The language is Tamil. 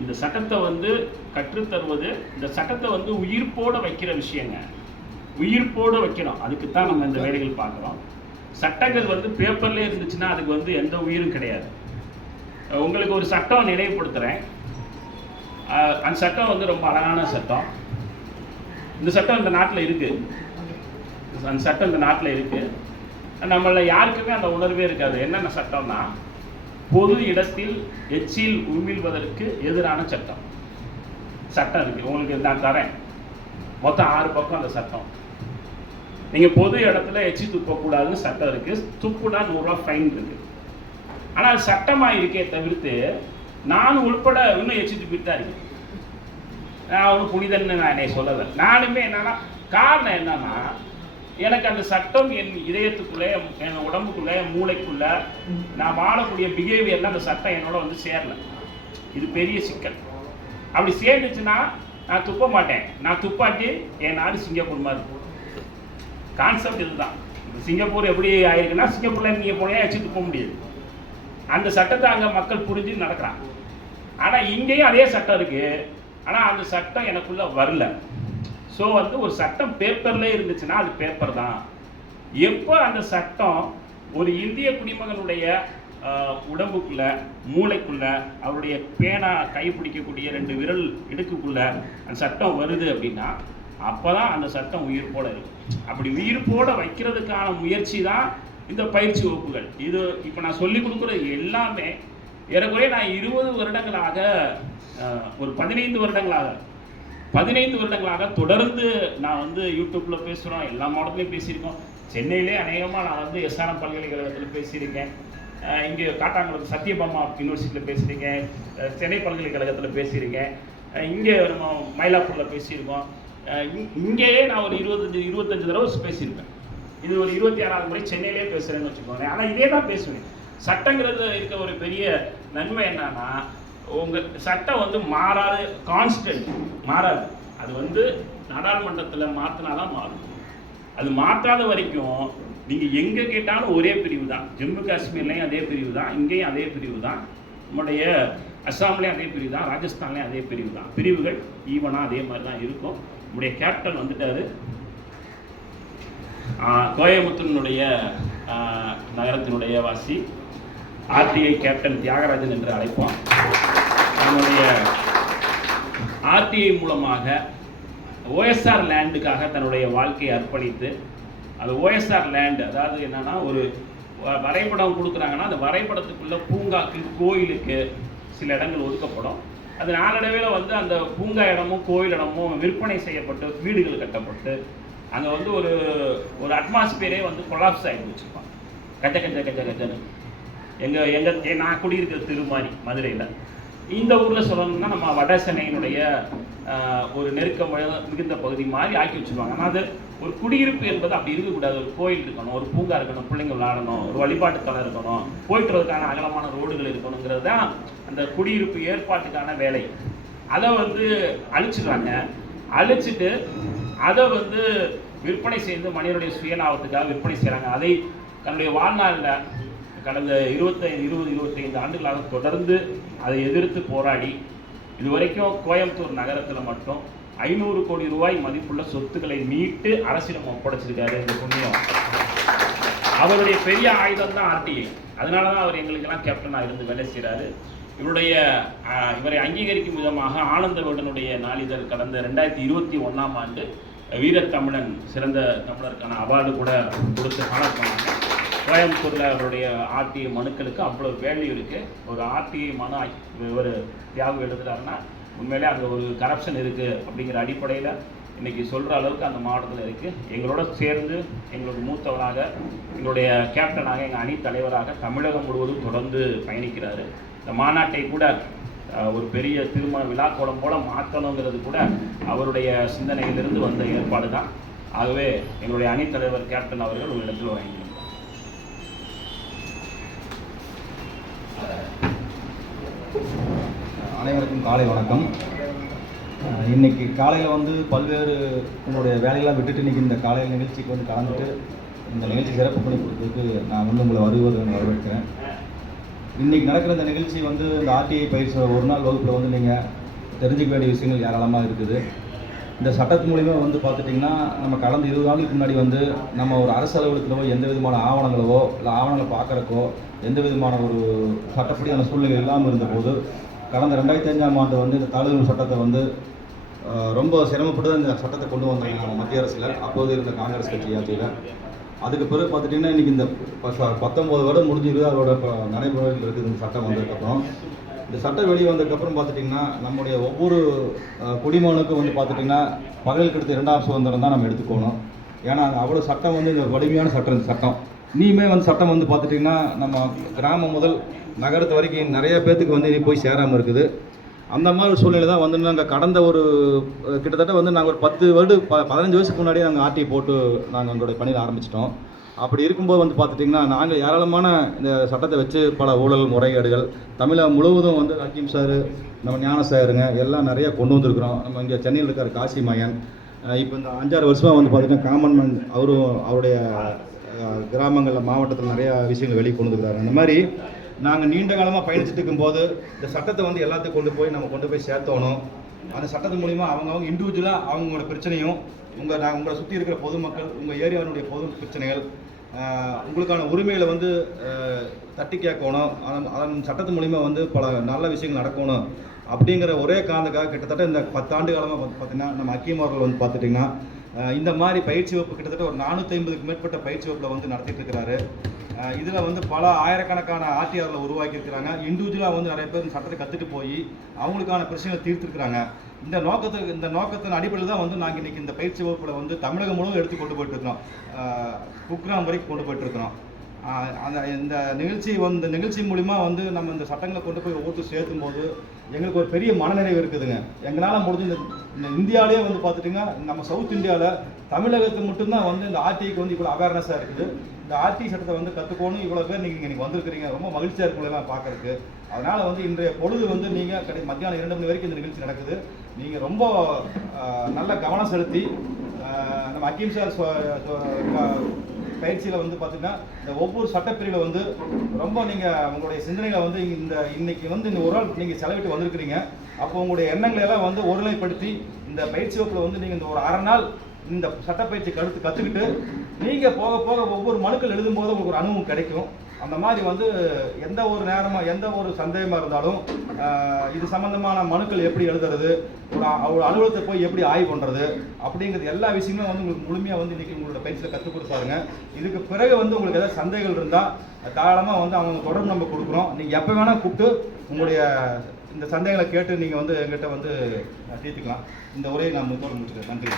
இந்த சட்டத்தை வந்து கற்றுத்தருவது இந்த சட்டத்தை வந்து உயிர்ப்போட வைக்கிற விஷயங்க. உயிர்ப்போட வைக்கணும். அதுக்கு தான் நம்ம இந்த வேலைகள் பார்க்குறோம். சட்டங்கள் வந்து பேப்பர்லேயே இருந்துச்சுன்னா அதுக்கு வந்து எந்த உயிரும் கிடையாது. உங்களுக்கு ஒரு சட்டம் நினைவுபடுத்துகிறேன் அந்த சட்டம் வந்து ரொம்ப அழகான சட்டம். இந்த சட்டம் இந்த நாட்டில் இருக்குது அந்த சட்டம் இந்த நாட்டில் இருக்குது நம்மள யாருக்குமே அந்த உணர்வே இருக்காது. என்னென்ன சட்டம்னா பொது இடத்தில் எச்சில் உமிழ்வதற்கு எதிரான சட்டம். சட்டம் இருக்கு. உங்களுக்கு நான் தரேன். மொத்தம் ஆறு பக்கம் அந்த சட்டம். நீங்க பொது இடத்துல எச்சி துப்பக்கூடாதுன்னு சட்டம் இருக்கு. துப்புனா நூறுரூவா ஃபைன் இருக்கு. ஆனால் சட்டமாக இருக்கே தவிர்த்து நான் உள்பட இன்னும் எச்சி துப்பிட்டு தான் இருக்கேன். நான் அவனு புனிதன்னு நான் என்னை சொல்லலை. நானுமே என்னன்னா காரணம் என்னன்னா எனக்கு அந்த சட்டம் என் இதயத்துக்குள்ளே என் உடம்புக்குள்ளே என் மூளைக்குள்ள நான் வாழக்கூடிய பிஹேவியர்ல அந்த சட்டம் என்னோட வந்து சேரல. இது பெரிய சிக்கல். அப்படி சேர்ந்துச்சுன்னா நான் துப்ப மாட்டேன். நான் துப்பாட்டி என் நாடு சிங்கப்பூர் மாதிரி இருக்கும். கான்செப்ட் இதுதான். சிங்கப்பூர் எப்படி ஆயிருக்குன்னா சிங்கப்பூர்ல நீங்க போனீங்க வச்சு துப்ப முடியாது. அந்த சட்டத்தை அங்கே மக்கள் புரிஞ்சு நடக்கிறாங்க. ஆனால் இங்கேயும் அதே சட்டம் இருக்கு. ஆனால் அந்த சட்டம் எனக்குள்ள வரல. ஸோ வந்து ஒரு சட்டம் பேப்பர்லேயே இருந்துச்சுன்னா அது பேப்பர் தான். எப்போ அந்த சட்டம் ஒரு இந்திய குடிமகனுடைய உடம்புக்குள்ள மூளைக்குள்ள அவருடைய பேனா கை பிடிக்கக்கூடிய ரெண்டு விரல் இடுக்குக்குள்ள அந்த சட்டம் வருது அப்படின்னா அப்போ தான் அந்த சட்டம் உயிர்ப்போட இருக்கு. அப்படி உயிர்ப்போட வைக்கிறதுக்கான முயற்சி தான் இந்த பயிற்சி வகுப்புகள். இது இப்போ நான் சொல்லி கொடுக்குறது எல்லாமே ஏறக்குறைய நான் இருபது வருடங்களாக ஒரு பதினைந்து வருடங்களாக பதினைந்து வருடங்களாக தொடர்ந்து நான் வந்து யூடியூப்பில் பேசுகிறோம் எல்லா மாவட்டத்திலையும் பேசியிருக்கோம். சென்னையிலே அநேகமாக நான் வந்து எஸ்ஆர்எம் பல்கலைக்கழகத்தில் பேசியிருக்கேன். இங்கே காட்டாங்குளம் சத்யபாமா யூனிவர்சிட்டியில் பேசியிருக்கேன். சென்னை பல்கலைக்கழகத்தில் பேசியிருக்கேன். இங்கே நம்ம மயிலாப்பூரில் பேசியிருக்கோம். இங்- இங்கேயே நான் ஒரு இருபத்தஞ்சி இருபத்தஞ்சு தடவை பேசியிருப்பேன். இது ஒரு இருபத்தி ஆறாவது முறை சென்னையிலே பேசுகிறேன்னு வச்சுக்கோங்களேன். ஆனால் இதே தான் பேசுவேன். சட்டங்கிறது இருக்க ஒரு பெரிய நன்மை என்னன்னா உங்கள் சட்டம் வந்து மாறாது கான்ஸ்டன்ட் மாறாது. அது வந்து நாடாளுமன்றத்தில் மாற்றினாதான் மாறும். அது மாற்றாத வரைக்கும் நீங்கள் எங்கே கேட்டாலும் ஒரே பிரிவு தான் ஜம்மு காஷ்மீர்லேயும் அதே பிரிவு தான் இங்கேயும் அதே பிரிவு தான் நம்முடைய அஸ்ஸாம்லேயும் அதே பிரிவு தான் ராஜஸ்தான்லேயும் அதே பிரிவு தான் பிரிவுகள் ஈவனாக அதே மாதிரி தான் இருக்கும். நம்முடைய கேப்டன் வந்துட்டாரு. கோயம்புத்தூரினுடைய நகரத்தினுடைய வாசி. ஆர்டிஐ கேப்டன் தியாகராஜன் என்று அழைப்போம் நம்முடைய ஆர்டிஐ மூலமாக ஓஎஸ்ஆர் லேண்டுக்காக தன்னுடைய வாழ்க்கையை அர்ப்பணித்து அது ஓஎஸ்ஆர் லேண்ட் அதாவது என்னன்னா ஒரு வரைபடம் கொடுக்குறாங்கன்னா அந்த வரைபடத்துக்குள்ள பூங்காக்கு கோயிலுக்கு சில இடங்கள் ஒதுக்கப்படும். அது நாளடைவில் வந்து அந்த பூங்கா இடமும் கோயில் இடமும் விற்பனை செய்யப்பட்டு வீடுகள் கட்டப்பட்டு அங்கே வந்து ஒரு ஒரு அட்மாஸ்பியரே வந்து கொலாப்ஸ் ஆகி வச்சுருப்பான் கச்ச கச்ச கச்ச கச்சன்னு எங்கள் எங்கள் நான் குடியிருக்கிற திருமாரி மதுரையில். இந்த ஊரில் சொல்லணும்னா நம்ம வட சென்னையினுடைய ஒரு நெருக்கம் மிகுந்த பகுதி மாதிரி ஆக்கி வச்சுருவாங்க. ஆனால் அது ஒரு குடியிருப்பு என்பது அப்படி இருக்கக்கூடாது. ஒரு கோயில் இருக்கணும் ஒரு பூங்கா இருக்கணும் பிள்ளைங்க விளாடணும் ஒரு வழிபாட்டுத்தலம் இருக்கணும் போயிட்டு வரதுக்கான அகலமான ரோடுகள் இருக்கணுங்கிறது தான் அந்த குடியிருப்பு ஏற்பாட்டுக்கான வேலை. அதை வந்து அழிச்சிடுறாங்க. அழிச்சிட்டு அதை வந்து விற்பனை செய்து மனிதனுடைய சுயலாபத்துக்காக விற்பனை செய்கிறாங்க அதை தன்னுடைய வாழ்நாளில் கடந்த இருபத்தைந்து இருபது இருபத்தைந்து ஆண்டுகளாக தொடர்ந்து அதை எதிர்த்து போராடி இதுவரைக்கும் கோயம்புத்தூர் நகரத்தில் மட்டும் ஐநூறு கோடி ரூபாய் மதிப்புள்ள சொத்துக்களை மீட்டு அரசிடம் ஒப்படைச்சிருக்காரு இந்த புண்ணியம். அவருடைய பெரிய ஆயுதம் தான் ஆர்டிஏ அதனால தான் அவர் எங்களுக்கெல்லாம் கேப்டனாக இருந்து வேலை செய்கிறாரு இவருடைய இவரை அங்கீகரிக்கும் விதமாக ஆனந்தவர்டனுடைய நாளிதழ் கடந்த ரெண்டாயிரத்தி இருபத்தி ஒன்றாம் ஆண்டு வீரத்தமிழன் சிறந்த தமிழருக்கான அவார்டு கூட கொடுத்து ஹானர் பண்ணாங்க கோயம்புத்தூரில் அவருடைய ஆர்டிஐ மனுக்களுக்கு அவ்வளோ வேல்யூ இருக்குது ஒரு ஆர்டிஐ மனு ஒரு தியாகம் எழுதுறாருன்னா உண்மையிலே அங்கே ஒரு கரப்ஷன் இருக்குது அப்படிங்கிற அடிப்படையில் இன்றைக்கி சொல்கிற அளவுக்கு அந்த மாவட்டத்தில் இருக்குது எங்களோட சேர்ந்து எங்களோட மூத்தவராக எங்களுடைய கேப்டனாக எங்கள் அணி தலைவராக தமிழகம் முழுவதும் தொடர்ந்து பயணிக்கிறாரு. இந்த மாநாட்டை கூட ஒரு பெரிய திருமண விழாக்கோலம் போல மாற்றணுங்கிறது கூட அவருடைய சிந்தனையிலிருந்து வந்த ஏற்பாடு தான் ஆகவே எங்களுடைய அணித்தலைவர் கேப்டன் அவர்கள் ஒரு இடத்துல வாங்கி அனைவருக்கும் காலை வணக்கம். இன்னைக்கு காலையில் வந்து பல்வேறு உங்களுடைய வேலையெல்லாம் விட்டுட்டு இன்னைக்கு இந்த காலையில் நிகழ்ச்சிக்கு வந்து கலந்துட்டு இந்த நிகழ்ச்சி சிறப்பு பண்ணி கொடுத்ததுக்கு நான் வந்து உங்களை வருவது வரவேற்கிறேன். இன்றைக்கி நடக்கிற இந்த நிகழ்ச்சி வந்து இந்த ஆர்டிஐ பயிற்சி ஒரு நாள் வகுப்பில் வந்து நீங்கள் தெரிஞ்சுக்க வேண்டிய விஷயங்கள் ஏராளமாக இருக்குது. இந்த சட்டத்து மூலிமா வந்து பார்த்துட்டிங்கன்னா நம்ம கடந்த இருபது ஆண்டுக்கு முன்னாடி வந்து நம்ம ஒரு அரசு அலுவலகத்திலவோ எந்த விதமான ஆவணங்களவோ இல்லை ஆவணங்களை பார்க்குறக்கோ எந்த விதமான ஒரு சட்டப்படியான சூழ்நிலை இல்லாமல் இருந்தபோது கடந்த ரெண்டாயிரத்தி அஞ்சாம் ஆண்டு வந்து இந்த தாழ்வு சட்டத்தை வந்து ரொம்ப சிரமப்பட்டு தான் இந்த சட்டத்தை கொண்டு வந்தாங்க நம்ம மத்திய அரசில். அப்போது இருந்த காங்கிரஸ் கட்சி ஆட்சியில். அதுக்கு பிறகு பார்த்துட்டிங்கன்னா இன்றைக்கி இந்த ப- பத்தொம்போது வருடம் முடிஞ்சு இருபதாவோட இப்போ நடைமுறையில் இருக்குது. இந்த சட்டம் வந்ததுக்கப்புறம் இந்த சட்டம் வெளியே வந்ததுக்கப்புறம் பார்த்துட்டிங்கன்னா நம்முடைய ஒவ்வொரு குடிமகனுக்கும் வந்து பார்த்துட்டிங்கன்னா பகலுக்கு அடுத்து இரண்டாம் சுதந்திரம் தான் நம்ம எடுத்துக்கணும். ஏன்னா அவ்வளோ சட்டம் வந்து இந்த வலிமையான சட்டம் இந்த சட்டம். இனிமே வந்து சட்டம் வந்து பார்த்துட்டிங்கன்னா நம்ம கிராமம் முதல் நகரத்து வரைக்கும் நிறைய பேர்த்துக்கு வந்து இனி போய் சேராமல் இருக்குது. அந்த மாதிரி ஒரு சூழ்நிலை தான் வந்து நாங்கள் கடந்த ஒரு கிட்டத்தட்ட வந்து நாங்கள் ஒரு பத்து வருடு ப பதினஞ்சு வயசுக்கு முன்னாடியே நாங்கள் ஆர்டி போட்டு நாங்கள் எங்களுடைய பணியில் ஆரம்பிச்சிட்டோம். அப்படி இருக்கும்போது வந்து பார்த்துட்டிங்கன்னா நாங்கள் ஏராளமான இந்த சட்டத்தை வச்சு பல ஊழல் முறைகேடுகள் தமிழகம் முழுவதும் வந்து ஹக்கீம் சார் நம்ம ஞான சாருங்க எல்லாம் நிறைய கொண்டு வந்திருக்கிறோம். நம்ம இங்கே சென்னையில் இருக்கார் காசி மயன். இப்போ இந்த அஞ்சாறு வருஷமாக வந்து பார்த்திங்கன்னா காமன் மேன் அவரும் அவருடைய கிராமங்களில் மாவட்டத்தில் நிறையா விஷயங்கள் வெளியே கொண்டு வந்துருக்காரு. அந்த மாதிரி நாங்கள் நீண்ட காலமாக பயணிச்சுட்டு இருக்கும்போது இந்த சட்டத்தை வந்து எல்லாத்தையும் கொண்டு போய் நம்ம கொண்டு போய் சேர்த்தோணும். அந்த சட்டத்தின் மூலிமா அவங்கவுங்க இண்டிவிஜுவலாக அவங்களோட பிரச்சனையும் உங்கள் நான் உங்களை சுற்றி இருக்கிற பொதுமக்கள் உங்கள் ஏரியாவினுடைய பொது பிரச்சனைகள் உங்களுக்கான உரிமைகளை வந்து தட்டி கேட்கணும். அதன் அதன் சட்டத்து மூலிமா வந்து பல நல்ல விஷயங்கள் நடக்கணும் அப்படிங்கிற ஒரே காரணத்துக்காக கிட்டத்தட்ட இந்த பத்தாண்டு காலமாக பார்த்து பார்த்தீங்கன்னா நம்ம அக்கீம் அவர்கள் வந்து பார்த்துட்டிங்கன்னா இந்த மாதிரி பயிற்சி வகுப்பு கிட்டத்தட்ட ஒரு நானூற்றி ஐம்பதுக்கு மேற்பட்ட பயிற்சி வகுப்பில் வந்து நடத்திட்டு இருக்கிறாரு இதில் வந்து பல ஆயிரக்கணக்கான ஆர்டிஆரில் உருவாக்கியிருக்கிறாங்க. இண்டிவிஜுவலாக வந்து நிறைய பேர் சட்டத்தை கற்றுட்டு போய் அவங்களுக்கான பிரச்சனைகளை தீர்த்துருக்குறாங்க. இந்த நோக்கத்துக்கு இந்த நோக்கத்தின் அடிப்படையில் தான் வந்து நாங்கள் இன்றைக்கி இந்த பயிற்சி வகுப்பில் வந்து தமிழகம் முழுவதும் எடுத்து கொண்டு போயிட்டுருக்கிறோம். குக்ராம் வரைக்கும் கொண்டு போயிட்டுருக்கிறோம். அந்த இந்த நிகழ்ச்சி வந்து நிகழ்ச்சி மூலிமா வந்து நம்ம இந்த சட்டங்களை கொண்டு போய் ஒவ்வொருத்தரும் சேர்த்தும் போது எங்களுக்கு ஒரு பெரிய மனநிறைவு இருக்குதுங்க. எங்களால் முடிஞ்ச இந்த இந்தியாவிலே வந்து பார்த்துட்டிங்கன்னா நம்ம சவுத் இந்தியாவில் தமிழகத்துக்கு மட்டும்தான் வந்து இந்த ஆர்டிக்கு வந்து இவ்வளோ அவேர்னஸாக இருக்குது. இந்த ஆர்டி சட்டத்தை வந்து கற்றுக்கணும் இவ்வளோ பேர் நீங்கள் இன்னைக்கு வந்திருக்கிறீங்க. ரொம்ப மகிழ்ச்சியாக இருக்குள்ளலாம் பார்க்கறதுக்கு. அதனால் வந்து இன்றைய பொழுது வந்து நீங்கள் கடை மத்தியானம் இரண்டு மணி வரைக்கும் இந்த நிகழ்ச்சி நடக்குது. நீங்கள் ரொம்ப நல்ல கவனம் செலுத்தி நம்ம அக்கீம் பயிற்சியில் வந்து பார்த்தீங்கன்னா இந்த ஒவ்வொரு சட்டப்பிரிவில் வந்து ரொம்ப நீங்கள் உங்களுடைய சிந்தனைகளை வந்து இந்த இன்னைக்கு வந்து இந்த ஒரு நாள் நீங்கள் செலவிட்டு வந்திருக்கிறீங்க. அப்போ உங்களுடைய எண்ணங்களை எல்லாம் வந்து ஒருநிலைப்படுத்தி இந்த பயிற்சி வகுப்பில் வந்து நீங்கள் இந்த ஒரு அரை நாள் இந்த சட்டப்பயிற்சி கருத்து கற்றுக்கிட்டு நீங்கள் போக போக ஒவ்வொரு மனுக்கள் எழுதும்போது உங்களுக்கு ஒரு அனுபவம் கிடைக்கும். அந்த மாதிரி வந்து எந்த ஒரு நேரமாக எந்த ஒரு சந்தேகமாக இருந்தாலும் இது சம்மந்தமான மனுக்கள் எப்படி எழுதுறது ஒரு அ- ஒரு அலுவலகத்தை போய் எப்படி ஆய்வு பண்ணுறது அப்படிங்கிறது எல்லா விஷயங்களும் வந்து உங்களுக்கு முழுமையாக வந்து இன்றைக்கி உங்களோட பயிற்சியில் கற்றுக் கொடுத்தாருங்க இதுக்கு பிறகு வந்து உங்களுக்கு ஏதாவது சந்தேகங்கள் இருந்தால் தாராளமாக வந்து அவங்க தொடர்பு நம்ம கொடுக்குறோம். நீங்கள் எப்போ வேணால் கூப்பிட்டு உங்களுடைய இந்த சந்தேகங்களை கேட்டு நீங்கள் வந்து எங்கிட்ட வந்து தீர்த்துக்கலாம். இந்த உரையை நான் முன்னோடு முடிச்சுக்கிறேன். நன்றி.